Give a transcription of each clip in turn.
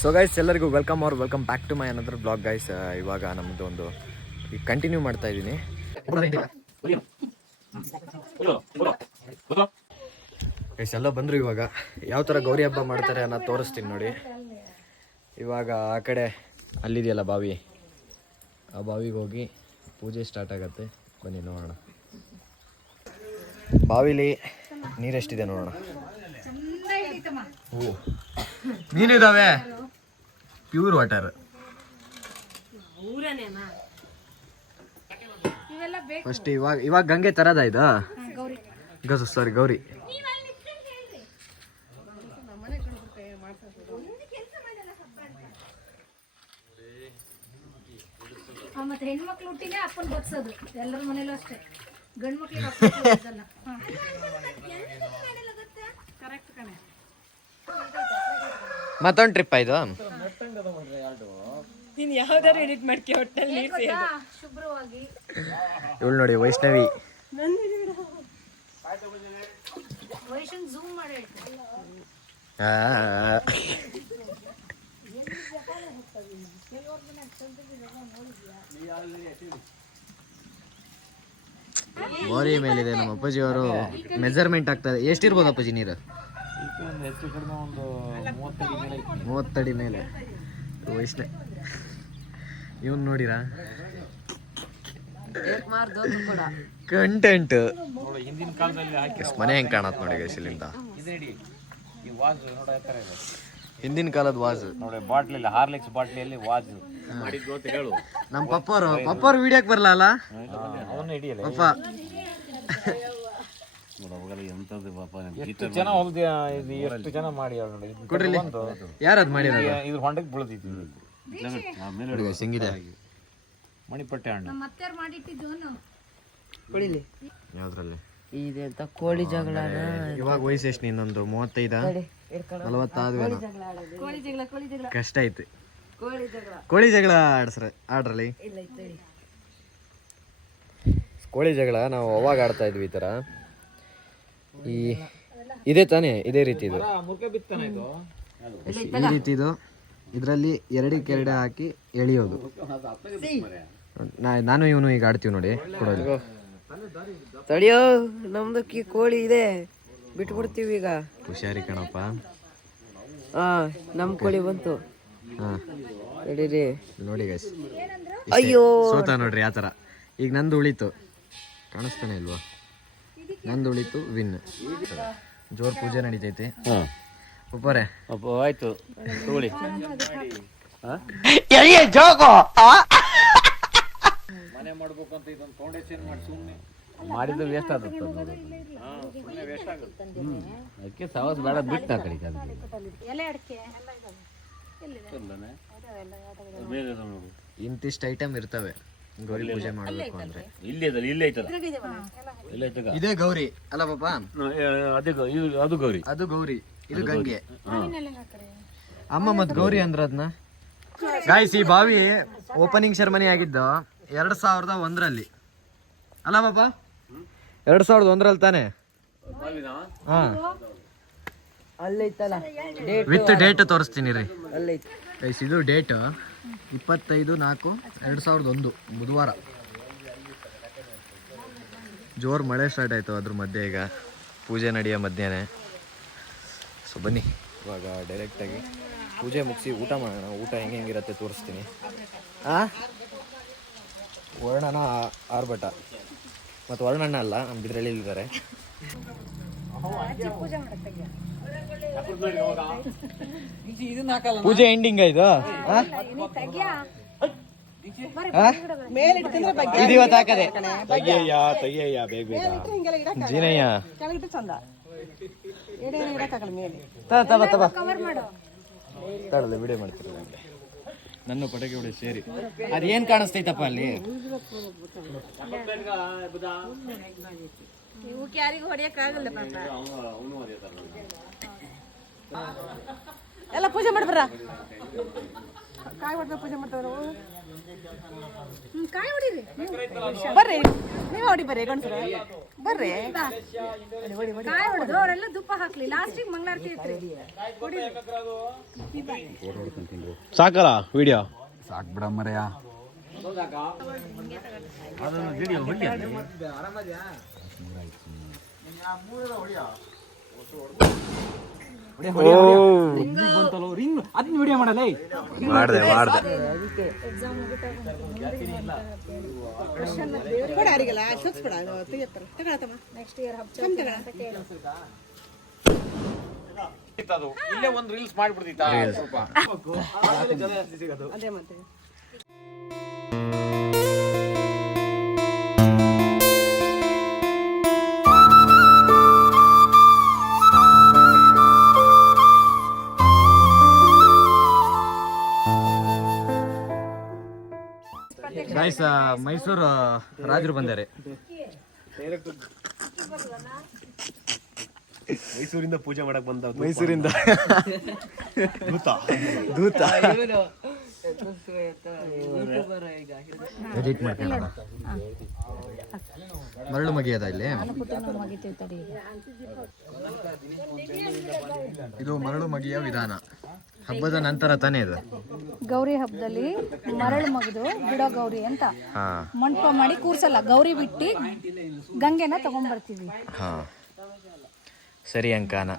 So guys ಎಲ್ಲರಿಗೂ welcome back to my another blog guys. ಇವಾಗ ನಮ್ಮದು ಒಂದು ಈಗ ಕಂಟಿನ್ಯೂ ಮಾಡ್ತಾ ಇದ್ದೀನಿ. ಗೈಸ್ ಎಲ್ಲ ಬಂದರು. ಇವಾಗ ಯಾವ ಥರ ಗೌರಿ ಹಬ್ಬ ಮಾಡ್ತಾರೆ ಅನ್ನೋದು ತೋರಿಸ್ತೀನಿ ನೋಡಿ. ಇವಾಗ ಆ ಕಡೆ ಅಲ್ಲಿದೆಯಲ್ಲ ಬಾವಿ, ಆ ಬಾವಿಗೆ ಹೋಗಿ ಪೂಜೆ ಸ್ಟಾರ್ಟ್ ಆಗುತ್ತೆ. ಬನ್ನಿ ನೋಡೋಣ. ಬಾವಿಲಿ ನೀರೆಷ್ಟಿದೆ ನೋಡೋಣ. ಓ ನೀನಿದಾವೆ, ಪ್ಯೂರ್ ವಾಟರ್. ಫಸ್ಟ್ ಇವಾಗ ಗಂಗೆ ತರದ ಇದು ಸಾರಿ ಗೌರಿ. ಮತ್ತೆ ಹೆಣ್ಮಕ್ಳು ಹುಟ್ಟಿನೇ ಅಪ್ಪನ್ ಬಗ್ಸೋದು ಎಲ್ಲರ ಮನೇಲೂ ಅಷ್ಟೇ. ಗಂಡು ಮಕ್ಳಿಗೆ ಮತ್ತೊಂದು ಟ್ರಿಪ್ ಆಯ್ತು. ಯಾವ್ದಾರು ಎಡಿಟ್ ಮಾಡ್ಕೆ ಹೊಟ್ಟಲ್ಲಿ ಶುಭ್ರವಾಗಿ ಇವಳು ನೋಡಿ ವೈಷ್ಣವಿ. ವೈಷ್ಣವ್ ಝೂಮ್ ಮಾಡಿ ಹೇಳ್ತಾರೆ. ಬೋರಿ ಮೇಲಿದೆ ನಮ್ಮ ಅಪ್ಪಾಜಿ ಅವರು ಮೆಜರ್ಮೆಂಟ್ ಆಗ್ತದೆ. ಎಷ್ಟಿರ್ಬೋದು ಅಪ್ಪಾಜಿ ನೀರು? 30 ಅಡಿ ಮೇಲೆ. ವೈಷ್ಣವ್ ಇವನ್ ನೋಡಿರಾ ಕಂಟೆಂಟ್. ಮನೆ ಹೆಂಗ್ ಕಾಣತ್ ನೋಡಿ ಗೈಸ್ ಇಲ್ಲಿಂದ. ಹಿಂದಿನ ಕಾಲದ ವಾಜ್ ನೋಡಿ. ಬಾಟ್ಲಿ ಹಾರ್ಲಿಕ್ಸ್ ಬಾಟ್ಲಿಯಲ್ಲಿ ವಾಜ್ ಹೇಳು. ನಮ್ಮ ಪಪ್ಪರು ವಿಡಿಯೋಕ್ ಬರಲ್ಲ ಅಲ್ಲ ಪಪ್ಪ. ಎಷ್ಟು ಜನ ಹೊಲ್ದಿ ಎಷ್ಟು ಜನ ಮಾಡಿ ಕೊಡ್ರಿ. ಯಾರದ್ ಮಾಡಿ ಇದ್ರ ಹೊಂಡಕ್ಕೆ ಬೀಳ್ತಿದ್ವಿ. ಸಿಂಗಿದೆ ಮಣಿಪಟ್ಟೆ ಹಣ್ಣು ಮತ್ತೆ ಮಾಡಿಟ್ಟಿದ್ದು ಯಾವ್ದ್ರಲ್ಲಿ ಇದೆ ಅಂತ ಕೋಳಿ ಜಗಳ. ಇವಾಗ ವಯಸ್ಸು ಎಷ್ಟು ನಿನ್ನೊಂದು 35 40 ಆದ್ವೇನೋ. ಕಷ್ಟ ಐತಿ ಕೋಳಿ ಜಗಳ ಆಡ್ರಲ್ಲಿ. ಕೋಳಿ ಜಗಳ ನಾವು ಅವಾಗ ಆಡ್ತಾ ಇದ್ವಿ ಈ ತರ. ಇದೇ ತಾನೇ, ಇದೇ ರೀತಿ ಇದು, ಈ ರೀತಿ ಇದು. ಇದರಲ್ಲಿ 2 ಹಾಕಿ ಎಳಿಯೋದು. ನಾನು ಇವನು ಈಗ ಆಡ್ತೀವಿ ನೋಡಿ. ಕೊಡೋದು ತಡಿಯೋ, ನಮ್ದು ಕೋಳಿ ಇದೆ, ಬಿಟ್ಬಿಡ್ತೀವಿ ಈಗ. ಹುಷಾರಿ ಕಣಪ್ಪ. ನಮ್ ಕೋಳಿ ಬಂತು. ಹಾ ನೋಡಿ ಗೈಸ್, ಅಯ್ಯೋ ಸೋತ ನೋಡ್ರಿ ಆ ಥರ. ಈಗ ನಂದು ಉಳಿತು, ಕಾಣಿಸ್ತಾನೆ ಇಲ್ವಾ? ನಂದು ಉಳಿತು, ವಿನ್. ಜೋರ್ ಪೂಜೆ ನಡೀತೈತಿ. ಉಪ್ಪರೆ ಆಯ್ತು ತಗೊಳ್ಳಿ. ಮನೆ ಮಾಡ್ಬೇಕಂತ ಇದೊಂದು ಫೌಂಡೇಶನ್ ಮಾಡಿ ಸುಮ್ಮನೆ ಮಾಡಿದ್ದು ವೇಸ್ಟ್ ಆಗುತ್ತೆ ನೋಡಿ. ಅದಕ್ಕೆ ಸಾವಸ್ ಬೇಡ ಬಿಟ್ಟು ಆ ಕಡೆ ಇಂತಿಷ್ಟು ಐಟಮ್ ಇರ್ತವೆ ಗೌರಿ ಪೂಜೆ ಮಾಡಬೇಕು ಅಂದ್ರೆ. ಇದೇ ಗೌರಿ ಅಲ್ಲ ಪಾಪ? ಅದು ಗೌರಿ, ಅದು ಗೌರಿ, ಇದು ಗಂಗೆ. ಅಮ್ಮ ಮತ್ ಗೌರಿ ಅಂದ್ರ ಅದನ್ನ. ಗಾಯ್ಸ್, ಈ ಬಾವಿ ಓಪನಿಂಗ್ ಸೆರೆಮನಿ ಆಗಿದ್ದು 2001ರಲ್ಲಿ ಅಲ್ಲ ಪಾಪ? 2001ರಲ್ಲಿ ತಾನೆ? ಹಾ, ಅಲ್ಲೈತಲ್ಲ ವಿತ್ ಡೇಟ್ ತೋರಿಸ್ತೀನಿ ರೀ ಅಲ್ಲೈತಿ ಗೈಸ್. ಇದು ಡೇಟ್ 25/4/2001 ಬುಧವಾರ. ಜೋರ್ ಮಳೆ ಸ್ಟಾರ್ಟ್ ಆಯ್ತು ಅದ್ರ ಮಧ್ಯೆ. ಈಗ ಪೂಜೆ ನಡೆಯೋ ಮಧ್ಯಾಹ್ನ. ಸೊ ಬನ್ನಿ ಇವಾಗ ಡೈರೆಕ್ಟಾಗಿ ಪೂಜೆ ಮುಗಿಸಿ ಊಟ ಮಾಡೋಣ. ಊಟ ಹೆಂಗಿರುತ್ತೆ ತೋರಿಸ್ತೀನಿ. ವರ್ಣನ ಆರ್ಭಟ ಮತ್ತು ವರ್ಣಣ್ಣ ಅಲ್ಲ, ನಮ್ಮ ಬಿದ್ರಳ್ಳಿ ಇದ್ದಾರೆ. ಪೂಜೆ ಎಂಡಿಂಗ್ ಆಯ್ತು. ಇದು ಇವತ್ತು ಹಾಕದೆ ಜೀನಯ್ಯ ತಡಲ್ಲ ವಿಡಿಯೋ ಮಾಡ್ತಿರಲ್ಲ. ನನ್ನ ಪಟಕೆ ಹೊಡೆ ಸೇರಿ ಅದೇನ್ ಕಾಣಿಸ್ತೈತಪ್ಪ ಅಲ್ಲಿ? ಯಾರಿಗೂ ಹೊಡಿಯಕ್ಕಾಗಲ್ಲ ಪಾಪ. ಎಲ್ಲ ಪೂಜೆ ಮಾಡ್ಬಾರ. ಕಾಯಿ ಹೊಡೆದ ಪೂಜೆ ಮಾಡ್ತಾರ. ಕಾಯಿ ಹೊಡಿರಿ ಬರ್ರಿ, ನೀವು ಹೊಡಿ ಬರ್ರಿ ಗಂಡಸ್ರ. ಬರ್ರಿ ಕಾಯಿ ಹೊಡೆದು ಅವರೆಲ್ಲ ತುಪ್ಪ ಹಾಕ್ಲಿ ಲಾಸ್ಟಿಗೆ ಮಂಗಳಾರತಿ ಇರ್ತೀರಿ ಸಾಕಲ್ಲ ವಿಡಿಯೋ ಸಾಕ್ ಬಿಡ ಮರೆಯ ಅದನ್ನ ವಿಡಿಯೋ ಮಾಡಲ್ಲ ಮಾಡ್ದೆ ಕೊಡ ಯಾರಿಗೆಲ್ಲ ಸೋಚ್ಬೇಡ ತೆಗಿಯತ್ತಾರ ತಗೊಳತಮ್ಮ ನೆಕ್ಸ್ಟ್ ಇಯರ್ ಇಲ್ಲೇ ಒಂದು ರೀಲ್ಸ್ ಮಾಡ್ಬಿಡ್ತಿತ್ತ ಸ್ವಲ್ಪ ಅದೇ ಮತ್ತೆ ಗೈಸ್ ಮೈಸೂರು ರಾಜರು ಬಂದಾರೆ. ಮೈಸೂರಿಂದ ಪೂಜೆ ಮಾಡಕ್ ಬಂದ ಮೈಸೂರಿಂದ ದೂತ ಎಡಿಟ್ ಮಾಡ್ಕೊಳ್ಳೋಣ. ಮರಳು ಮಗಿಯದ ಇಲ್ಲಿ ಇದು ಮರಳು ಮಗಿಯ ವಿಧಾನ. ಹಬ್ಬದ ನಂತರ ತಾನೇ ಇದು. ಗೌರಿ ಹಬ್ಬದಲ್ಲಿ ಮರಳು ಮಗದು ಬಿಡೋ ಗೌರಿ ಅಂತ ಮಂಟಪ ಮಾಡಿ ಕೂರ್ಸಲ್ಲ, ಗೌರಿ ಬಿಟ್ಟು ಗಂಗೆನ ತಗೊಂಡ್ಬರ್ತೀವಿ. ಹಾ ಸರಿ ಅಂಕಾನ.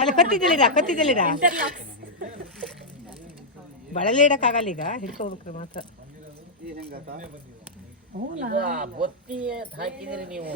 ಅಲ್ಲ ಕತ್ತಿದ್ದಿಲ್ಲಿರ ಬಳಲೆ ಇಡಕ್ಕಾಗಲ್ಲ, ಈಗ ಹಿಡ್ಕೊಬೇಕು ಮಾತ್ರ. ಬೊತ್ತಿ ಹಾಕಿದ್ರಿ ನೀವು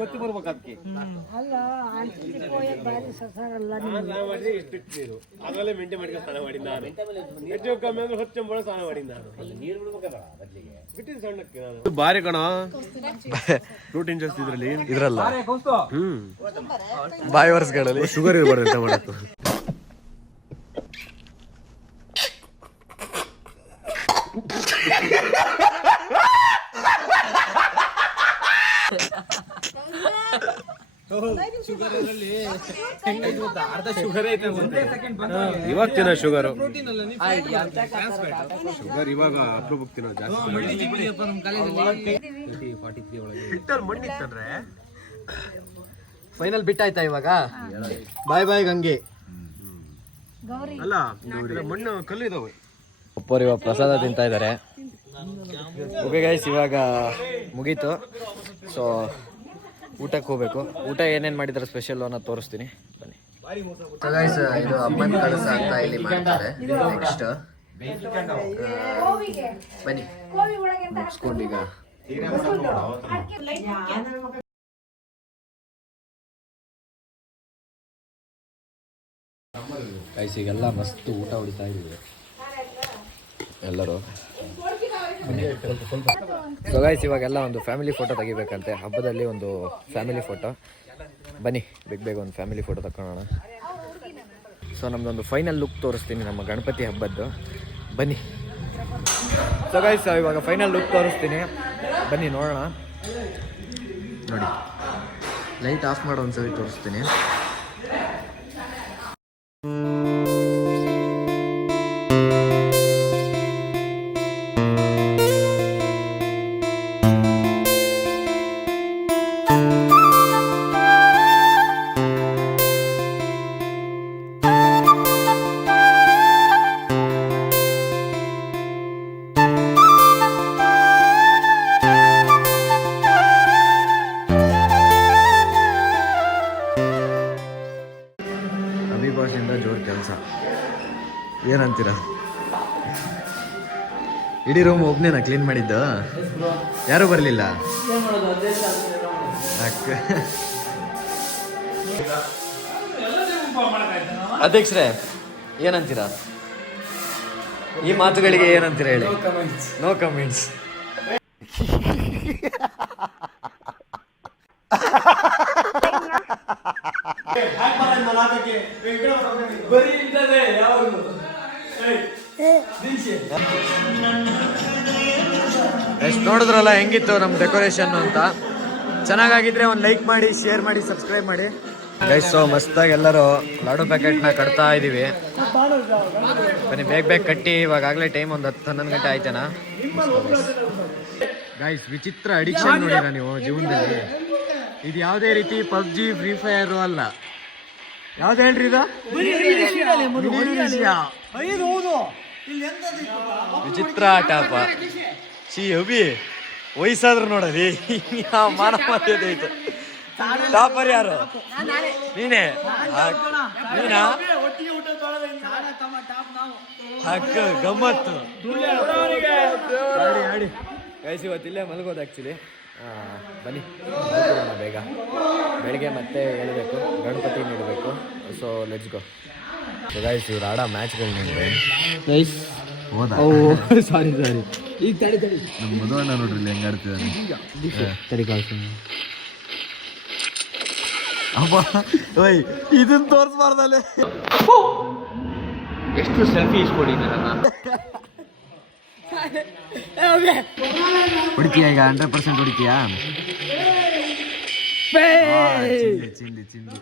ಬೊತ್ತಿ ಬರ್ಬೇಕು ಅದಕ್ಕೆ ಆಗಲೇ ಮೆಂಟೆ ಮಾಡ್ಕೊಂಡು ಸ್ನಾನ ಮಾಡಿ ನಾನು ಹೆಚ್ಚು ಕಮ್ಮಿ ಅಂದ್ರೆ ಹೊಚ್ಚಂಬಳ ಸ್ನಾನ ಮಾಡಿ ನಾನು ನೀರು ಬಿಡ್ಬೇಕಲ್ಲ ಬಜ್ಜಿಗೆ ಬಿಟ್ಟಿದ್ದು ಸಣ್ಣಕ್ಕೆ ನಾನು ಬಾರಿ ಕಣ ಪ್ರೋಟೀನ್ ಜಾಸ್ತಿ ಇದ್ರಲ್ಲಿ ಇದ್ರಲ್ಲ ಬಾಯಿ ವರ್ಷಗಳಲ್ಲಿ ಶುಗರ್ ಇರಬಾರ್ದು ಅಂತ ಮಾಡಕ್ಕೆ. ಇವಾಗ ತಿನ್ನೋ ಶುಗರ್ ಇವಾಗ ಅಪ್ರೂಪಕ್ಕೆ ತಿನ್ನೋ ಜಾಸ್ತಿ. ಫೈನಲ್ ಬಿಟ್ಟಾಯ್ತಾ ಇವಾಗ? ಬಾಯ್ ಬಾಯ್ ಗಂಗೆ. ಅಲ್ಲ ಮಣ್ಣು ಕಲ್ಲು ಇದಾವೆ. ಒಪ್ಪೋರು ಇವಾಗ ಪ್ರಸಾದ ತಿಂತಾ ಇದ್ದಾರೆ. ಓಕೆ ಗೈಸ್, ಇವಾಗ ಮುಗೀತು. ಸೊ ಊಟಕ್ಕೆ ಹೋಗ್ಬೇಕು. ಊಟ ಏನೇನು ಮಾಡಿದ್ದಾರೆ ಸ್ಪೆಷಲ್ ಅನ್ನೋದು ತೋರಿಸ್ತೀನಿ ಬನ್ನಿ. ಸೊ ಗೈಸ್, ಇದು ಅಮ್ಮನ ಕಳಸ ಅಂತ ಇಲ್ಲಿ ಮಾಡ್ತಾರೆ. ನೆಕ್ಸ್ಟ್ ಬನ್ನಿ ಮುಗಿಸ್ಕೊಂಡೀಗ ಗೈಸ್ ಈಗೆಲ್ಲ ಮಸ್ತ್ ಊಟ ಹೊಡಿತಾ ಇದ್ದೀವಿ ಎಲ್ಲರೂ. ಸೊ ಗೈಸ್, ಇವಾಗೆಲ್ಲ ಒಂದು ಫ್ಯಾಮಿಲಿ ಫೋಟೋ ತೆಗಿಬೇಕಂತೆ. ಹಬ್ಬದಲ್ಲಿ ಒಂದು ಫ್ಯಾಮಿಲಿ ಫೋಟೋ. ಬನ್ನಿ ಬೇಗ ಒಂದು ಫ್ಯಾಮಿಲಿ ಫೋಟೋ ತಗೊಳ್ಳೋಣ. ಸೊ ನಮ್ಮದೊಂದು ಫೈನಲ್ ಲುಕ್ ತೋರಿಸ್ತೀನಿ ನಮ್ಮ ಗಣಪತಿ ಹಬ್ಬದ್ದು. ಬನ್ನಿ. ಸೊ ಗೈಸ್, ಇವಾಗ ಫೈನಲ್ ಲುಕ್ ತೋರಿಸ್ತೀನಿ, ಬನ್ನಿ ನೋಡೋಣ. ನೋಡಿ, ಲೈಟ್ ಆಫ್ ಮಾಡೋ ಒಂದ್ಸರಿ ತೋರಿಸ್ತೀನಿ. ಅಭಿಭಾಷೆಯಿಂದ ಜೋರು ಕೆಲಸ ಏನಂತೀರ? ಇಡೀ ರೂಮ್ ಒಬ್ಬನೇನಾ ಕ್ಲೀನ್ ಮಾಡಿದ್ದು? ಯಾರೂ ಬರಲಿಲ್ಲ? ಅಧ್ಯಕ್ಷರೇ ಏನಂತೀರ? ಈ ಮಾತುಗಳಿಗೆ ಏನಂತೀರ ಹೇಳಿ? No comments. ಎಷ್ಟು ನೋಡಿದ್ರಲ್ಲ ಹೆಂಗಿತ್ತು ನಮ್ಮ ಡೆಕೋರೇಷನ್ ಅಂತ. ಚೆನ್ನಾಗಿದ್ರೆ ಒಂದು ಲೈಕ್ ಮಾಡಿ, ಶೇರ್ ಮಾಡಿ, ಸಬ್ಸ್ಕ್ರೈಬ್ ಮಾಡಿ ಗೈಸ್. ಸೊ ಮಸ್ತಾಗಿ ಎಲ್ಲರೂ ಲಾಡು ಪ್ಯಾಕೆಟ್ನ ಕಟ್ತಾ ಇದ್ದೀವಿ. ಬನ್ನಿ ಬೇಗ ಕಟ್ಟಿ. ಇವಾಗಲೇ ಟೈಮ್ ಒಂದು 10-11 ಗಂಟೆ ಆಯ್ತೇನಾ. ಗೈಸ್ ವಿಚಿತ್ರ ಅಡಿಕ್ಷನ್ ನೋಡಿರ ನೀವು ಜೀವನದಲ್ಲಿ. ಇದು ಯಾವುದೇ ರೀತಿ ಪಬ್ಜಿ ಫ್ರೀ ಫೈರ್ ಅಲ್ಲ. ಯಾವ್ದು ಹೇಳ್ರಿ ಇದು? ವಿಚಿತ್ರ ಆಟ ಅಪ್ಪ. ಅಭಿ ವಯಸ್ಸಾದ್ರು ನೋಡದಿ ಮಾನ ಮರ್ಯಾದೆ ಐತೆ. ಟಾಪರ್ ಯಾರು? ನೀನೇ ನೀನಾ? ಹಕ್ಕ ಗಮ್ಮತ್ತು ಆಡಿ ಗೈಸ್. ಇವತ್ತಿಲ್ಲೇ ಮಲಗೋದು ಆ್ಯಕ್ಚುಲಿ. ಬನ್ನಿ ಮಲ್ಕೊಳ್ಳೋಣ ಬೇಗ. ಬೆಳಿಗ್ಗೆ ಮತ್ತೆ ಹೇಳಬೇಕು, ಗಣಪತಿ ನೀಡಬೇಕು. So let's go. So guys ಇವ್ರು ಆಡೋ ಮ್ಯಾಚ್ಗಳು ನೋಡಿದ್ರೆ ಗೈಸ್ ಹೌದಾ? ಸಾರಿ ಈಗ ತಡಿ ನಮ್ಮ ಮದುವಣ್ಣ ನೋಡ್ರಿ ಇಲ್ಲಿ ಹೆಂಗೆ ಆಡ್ತಿದ್ದಾನೆ. ತಡಿ ಕಳ್ಸ್ತೀನಿ. ಅಪ್ಪ ಓಯ್ ಇದನ್ನ ತೋರಿಸ್ಬಾರ್ದಲ್ಲೇ. ಎಷ್ಟು ಸೆಲ್ಫಿ ಇಸ್ಕೊಂಡಿದ್ದೀರಲ್ಲ. ಹೊಡಿತೀಯ ಈಗ 100% ಹೊಡಿತೀಯಾ? ಚಿಂದಿ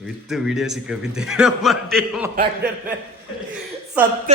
ವಿತ್ ವಿಡಿಯೋ ಸಿಕ್ಕಿದ್ದೆ ಸತ್ಯ